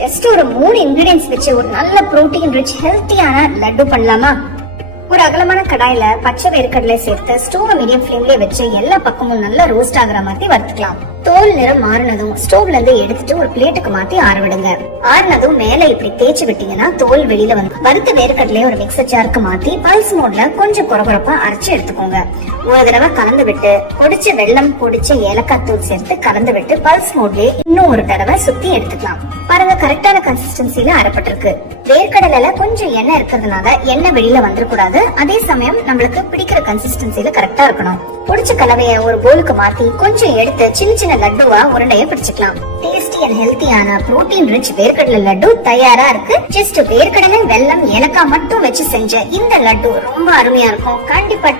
Just ஒரு 3 ingredients வச்சு ஒரு நல்ல புரோட்டீன் ரிச் ஹெல்த்தியான லட்டு பண்ணலாமா? ஒரு அகலமான கடாயில பச்சை வேர்க்கடலை சேர்த்து ஸ்டோவ் மீடியம் ஃப்ளேம்லயே வச்சு எல்லா பக்கமும் நல்லா ரோஸ்ட் ஆகுற மாதிரி வறுத்துக்கலாம். தோல் நிறம் மாறினதும் ஸ்டோவ்ல இருந்து எடுத்துட்டு ஒரு பிளேட்டுக்கு மாத்தி ஆற விடுங்க. ஆறுனதும் மேல இப்படி தேய்ச்சி விட்டீங்கன்னா தோல் வெளியில வந்து வறுத்த வேர்க்கடலையை ஒரு மிக்சர் ஜாருக்கு மாத்தி பல்ஸ் மோட்ல கொஞ்சம் குறகுறப்பா அரைச்சு எடுத்துக்கோங்க. ஒரு தடவை கலந்து விட்டு பொடிச்ச வெல்லம், பொடிச்ச ஏலக்காய் தூள் சேர்த்து கலந்து விட்டு பல்ஸ் மோட்லயே இன்னும் ஒரு தடவை சுத்தி எடுத்துக்கலாம். பாருங்க, கரெக்டான கன்சிஸ்டன்சில அரைப்பட்டிருக்கு. வேர்க்கடலைல கொஞ்சம் எண்ணெய் இருக்கிறதுனால எண்ணெய் வெளியில வந்துடக்கூடாது. அதே சமயம் நம்மளுக்கு பிடிக்கிற கன்சிஸ்டன்சில கரெக்டா இருக்கணும். பொடிச்ச கலவைய ஒரு போலுக்கு மாத்தி கொஞ்சம் எடுத்து சின்ன சின்ன லட்டுவா உருண்டைய பிடிச்சுக்கலாம். டேஸ்டி அண்ட் ஹெல்த்தியான புரோட்டீன் ரிச் வேர்க்கடலை லட்டு தயாரா இருக்கு. ஜஸ்ட் வேர்க்கடலை, வெல்லம், ஏலக்காய் மட்டும் வச்சு செஞ்ச இந்த லட்டு ரொம்ப அருமையா இருக்கும். கண்டிப்பா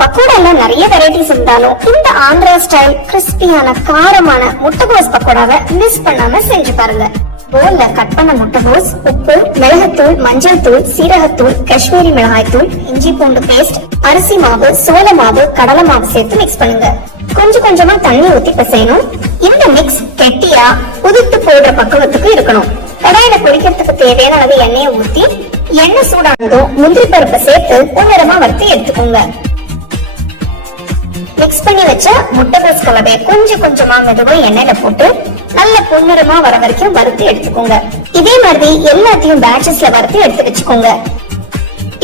பக்கோடால நிறைய வெரைட்டிஸ் இருந்தாலும் இந்த ஆந்திரா ஸ்டைல் கிறிஸ்பியான காரமான முட்டைகோஸ் பக்கோடாவை மிஸ் பண்ணாம செஞ்சு பாருங்க. போல்ல கட் பண்ண முட்டைகோஸ், உப்பு, மிளகுத்தூள், மஞ்சள் தூள், சீரகத்தூள், காஷ்மீரி மிளகாய் தூள், இஞ்சி பூண்டு பேஸ்ட், அரிசி மாவு, சோள மாவு, கடலை மாவு சேர்த்து மிக்ஸ் பண்ணுங்க. கொஞ்சம் கொஞ்சமா தண்ணி ஊத்தி பிசையணும். இந்த மிக்ஸ் கெட்டியா உதிர்த்து போடுற பக்குவத்துக்கு இருக்கணும். கடாயில பொரிக்கிறதுக்கு தேவையான அளவு எண்ணெயை ஊத்தி எண்ணெய் சூடானதும் முந்திரி பருப்பை சேர்த்து பொன்னிறமா வறுத்து எடுத்துக்கோங்க. மிக்ஸ் பண்ணி வச்ச முட்டைகோஸ் கலவையை கொஞ்சம் கொஞ்சமா மெதுவா எண்ணெயில போட்டு நல்ல பொன்னிறமா வர வரைக்கும் வறுத்து எடுத்துக்கோங்க. இதே மாதிரி எல்லாத்தையும் பேட்சஸ்ல வறுத்து எடுத்து வச்சுக்கோங்க.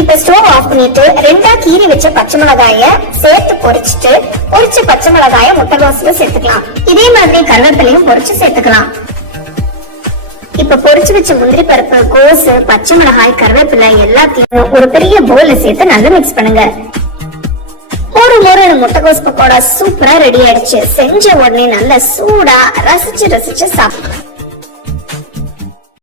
இப்ப ஸ்டவ் ஆஃப் பண்ணிட்டு ரெண்டா கீறி வச்ச பச்சை மிளகாய சேர்த்து பொரிச்சிட்டு பொரிச்ச பச்சை மிளகாய முட்டைகோஸ்ல சேர்த்துக்கலாம். இதே மாதிரி கருவேப்பிலையும் பொரிச்சு சேர்த்துக்கலாம். இப்ப பொரிச்சு வச்ச முந்திரி பருப்பு, கோஸ், பச்சை மிளகாய், கருவேப்பிலை எல்லாத்தையும் ஒரு பெரிய பவுல்ல சேர்த்து நல்லா மிக்ஸ் பண்ணுங்க. ஒரு முட்டைகோஸ் பக்கோடா சூப்பரா ரெடி ஆயிடுச்சு. செஞ்ச உடனே நல்ல சூடா ரசிச்சு சாப்பிடுங்க.